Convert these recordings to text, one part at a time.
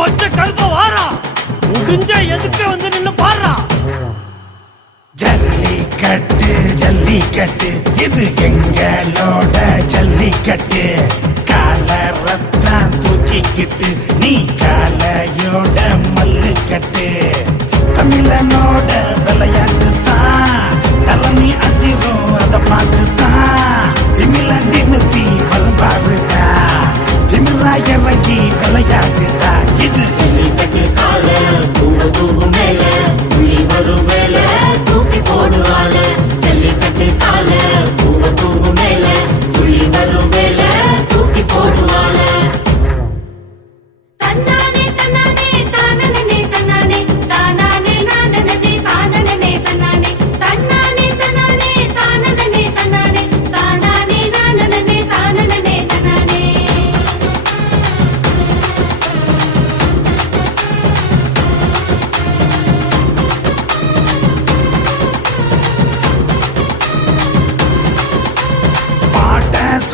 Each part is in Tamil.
வச்ச கருப்ப வாரா. முடிஞ்ச எதுக்கு வந்து நின்னு பாடுறா? ஜல்லிக்கட்டு ஜல்லிக்கட்டு. இது எங்களோட ஜல்லிக்கட்டு? கால காலரத்தான் தூக்கிக்கிட்டு நீ காலையோட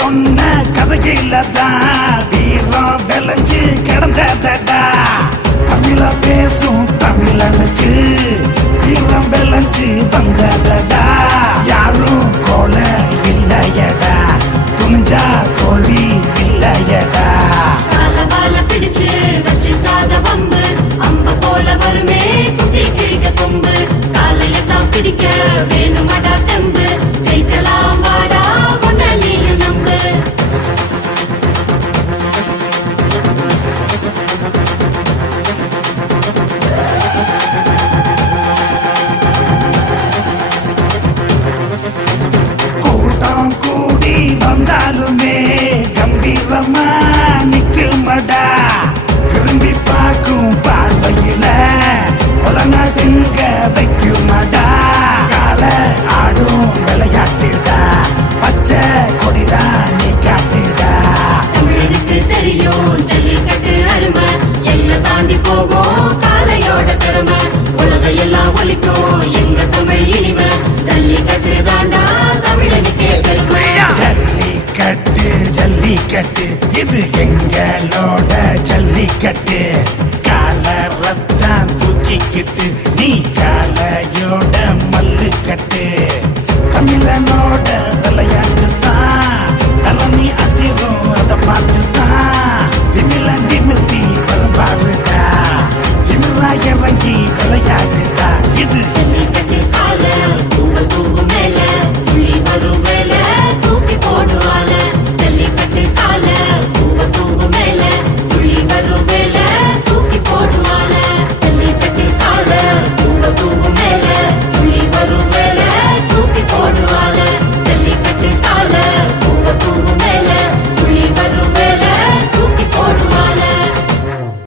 சொன்ன கதையில தான் வீரம் விளைஞ்சு கிடந்ததடா? தமிழ பேசும் தமிழனுக்கு வீரம் விளைஞ்சு வந்ததடா? வந்தாலுமே கம்பீரமா நிக்குமடா. திரும்பி பார்க்கும் பார்வையில கொலனா திங்க வைக்குமடா. கால ஆடும் விளையாட்டுடா. பச்சை கொடிதா நீ காட்டுடா. தமிழுக்கு தெரியும் ஜல்லிக்கட்டு அருமை. எல்லாம் தாண்டி போகும் காலையோட திறமை. உலக எல்லாம் ஒழிக்கும். இது எங்களோட ஜல்லிக்கட்டு. கால ரத்தம் தூக்கிக்கிட்டு நீ காலையோட மல்லுக்கட்டு.